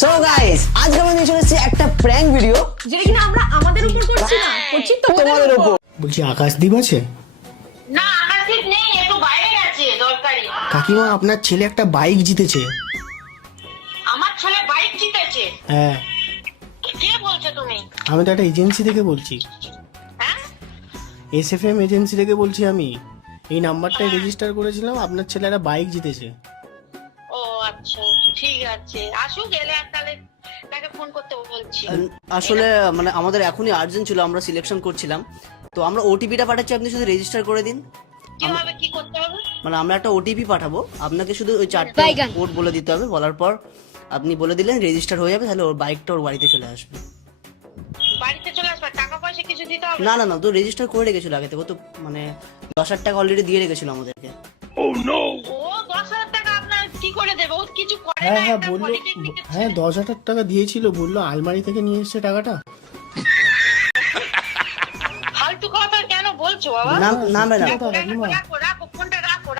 So guys আজকে আমরা নিয়ে চলেছি একটা প্র্যাঙ্ক ভিডিও যেটা কিনা আমরা আমাদের উপর করছি না, করছি তোমাদের উপর। বলছি আকাশদীপ আছে? না আকাশদীপ নেই, একটু বাইরে গেছে দরকারি। কাকিমা আপনার ছেলে একটা বাইক জিতেছে। আমার ছেলে বাইক জিতেছে? হ্যাঁ, কে বলছো তুমি? আমি তো একটা এজেন্সি থেকে বলছি, হ্যাঁ এসএফএম এজেন্সি থেকে বলছি। আমি এই নাম্বারটায় রেজিস্টার করেছিলাম, আপনার ছেলে একটা বাইক জিতেছে। ও আচ্ছা ঠিক আছে, আসুক গেলে আর তাহলে তাকে ফোন করতে বলছি। আসলে মানে আমাদের এখনই আর্জেন্ট ছিল, আমরা সিলেকশন করছিলাম, তো আমরা ওটিপিটা পাঠাচ্ছি, আপনি শুধু রেজিস্টার করে দিন। কিভাবে কি করতে হবে? মানে আমরা একটা ওটিপি পাঠাবো, আপনাকে শুধু ওই 4টা কোড বলে দিতে হবে, বলার পর আপনি বলে দিলেন রেজিস্টার হয়ে যাবে, তাহলে ওর বাইকটা ওর বাড়িতে চলে আসবে। বাড়িতে চলে আসবে? টাকা পয়সা কিছু দিতে হবে? না না না, তো রেজিস্টার করে রেখেছিল আগে থেকে, ও তো মানে 10,000 টাকা অলরেডি দিয়ে রেখেছিল আমাদেরকে। ও 10,000 টাকা আপনার কি করে দেবে? ও কিছু করে হ্যাঁ না, হ্যাঁ একটা বললো, polytechnic এর হ্যাঁ 10,000 টাকা দিয়েছিল, বললো আলমারি থেকে নিয়ে এসছে টাকাটা। ফালতু কথা কেন বলছো বাবা? না না ম্যাডাম, কথা কাকিমা।